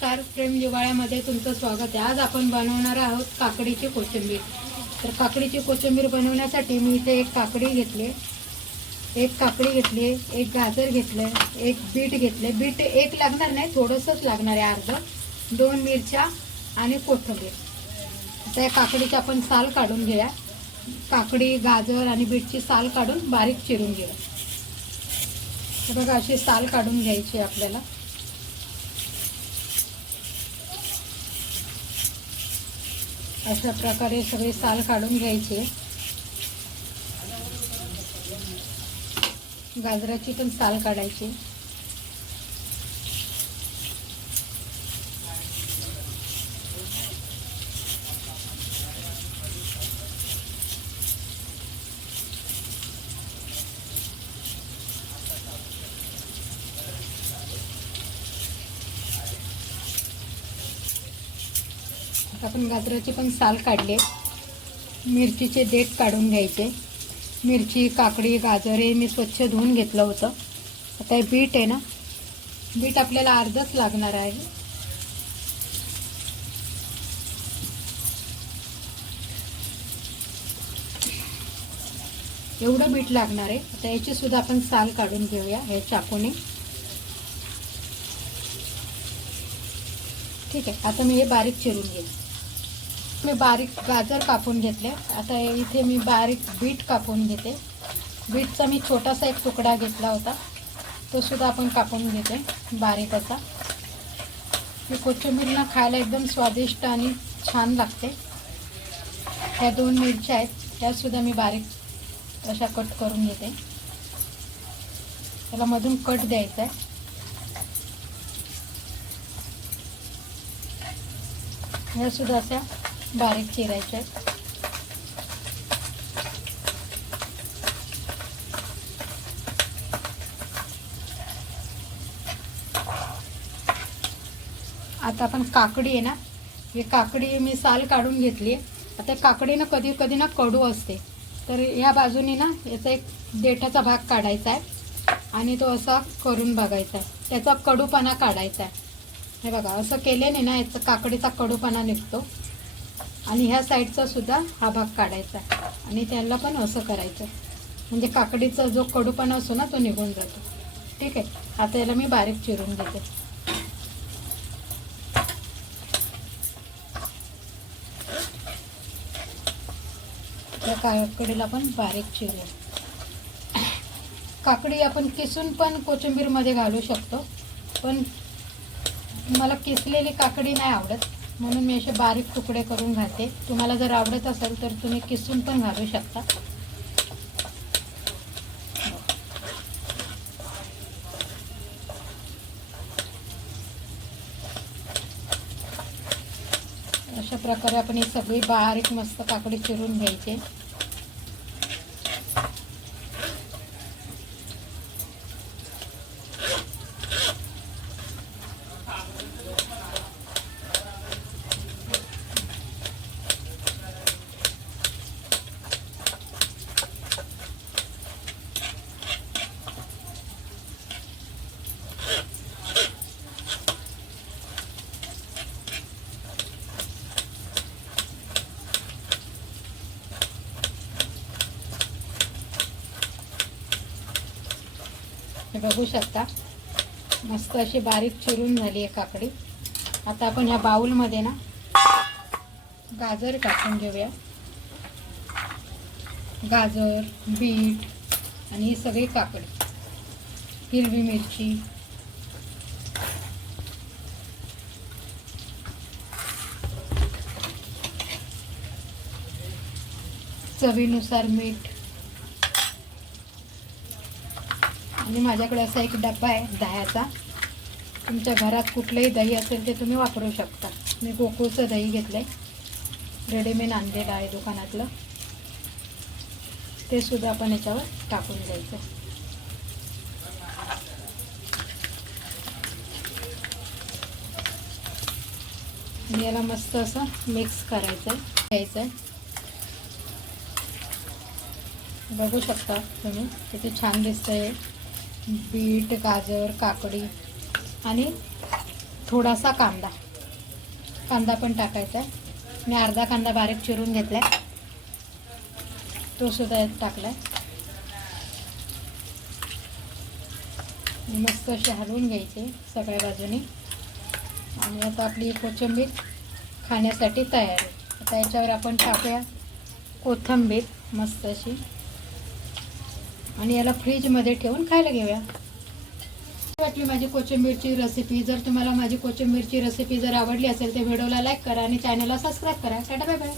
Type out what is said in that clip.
नमस्कार. प्रेम हिवाळ्यामध्ये तुमचं स्वागत आहे. आज आपण बनवणार आहोत काकडीची कोशिंबीर. तर काकडीची कोशिंबीर बनवण्यासाठी मी इथे एक काकडी घेतली. एक काकडी घेतली एक गाजर घेतलं एक बीट घेतले. बीट एक लागणार नाही थोडंसंच लागणार आहे अर्ध. दोन मिरच्या आणि कोथिंबीर. आता या काकडीची आपण साल काढून घेऊया. काकडी गाजर आणि बीटची साल काढून बारीक चिरून घेऊया. बघा अशी साल काढून घ्यायची आहे आपल्याला. अशा प्रकारे सगळे साल काढून घ्यायचे. गाजराची पण साल काढायची. आपण गाजराची पण साल काढले मिरचीचे देठ काढून घ्यायचे. मिरची काकडी गाजर हे मी स्वच्छ धुवून घेतलं होतं. आता हे बीट आहे ना बीट आपल्याला अर्धच लागणार आहे. एवढं बीट लागणार आहे. आता याची सुद्धा आपण साल काढून घेऊया ह्या चाकूने. ठीक आहे आता मी हे बारीक चिरून घेईन. मी बारीक गाजर कापून घेतले. आता इथे मी बारीक बीट कापून घेते. बीटचा मी छोटासा एक तुकडा घेतला होता. तो सुद्धा आपण कापून घेते बारीक असा ही कोथिंबीरनं खायला एकदम स्वादिष्ट आणि छान लागते. ह्या दोन मिरच्या आहेत त्यासुद्धा मी बारीक अशा कट करून घेते. त्याला मधून कट द्यायचा आहे. ह्यासुद्धा अशा बारीक चिरायचे. आहेत आता आपण काकडी आहे ना ही काकडी मी साल काढून घेतली आता काकडी ना कधी कधी ना कडू असते. तर ह्या बाजूने ना याचा एक देठाचा भाग काढायचा आहे आणि तो असा करून बघायचा आहे. त्याचा कडूपणा काढायचा आहे. हे बघा असं केल्याने ना याचा काकडीचा कडूपणा निघतो. आणि ह्या साईडचा सुद्धा हा भाग काढायचा आणि त्याला पण असं करायचं. म्हणजे काकडीचा जो कडूपणा असतो ना तो निघून जातो. ठीक आहे? आता याला मी बारीक चिरून घेते. त्या काकडीला पण बारीक चिरूया काकडी आपण किसून पण कोथिंबीरमध्ये घालू शकतो. पण मला किसलेली काकडी नाही आवडत. म्हणून मी असे बारीक तुकडे करून घालते. तुम्हाला जर आवडत असेल तर तुम्ही किसून पण घालू शकता. अशा प्रकारे आपण ही सगळी बारीक मस्त काकडी चिरून घ्यायची. हे बघू शकता. मस्त अशी बारीक चिरून झाली आहे काकडी आता आपण ह्या बाऊलमध्ये ना गाजर टाकून घेऊया. गाजर बीट आणि ही सगळी काकडी. हिरवी मिरची. चवीनुसार मीठ. आणि माझ्याकडे असा एक डब्बा आहे दह्याचा. तुमच्या घरात कुठलंही दही असेल ते तुम्ही वापरू शकता. मी गोकुळचं दही घेतलं आहे रेडीमेड आणलेलं आहे दुकानातलं. ते सुद्धा आपण याच्यावर टाकून द्यायचं. आणि याला मस्त असं मिक्स करायचं आहे घ्यायचं आहे बघू शकता तुम्ही किती छान दिसतं आहे बीट गाजर काकडी आणि थोडासा कांदा. कांदा पण टाकायचा. आहे मी अर्धा कांदा बारीक चिरून घेतला आहे तो सुद्धा टाकला आहे मस्त असे हलवून घ्यायचे सगळ्या बाजूनी. आणि आता आपली कोथिंबीर खाण्यासाठी तयार आहे. आता याच्यावर आपण टाकूया कोथिंबीर मस्त अशी. आणि याला फ्रीजमध्ये ठेवून खायला घेऊया. वाटली माझी कोथिंबीरची रेसिपी जर तुम्हाला माझी कोथिंबीरची रेसिपी जर आवडली असेल तर व्हिडिओला लाईक करा आणि चॅनलला सबस्क्राईब करा. Tata bye bye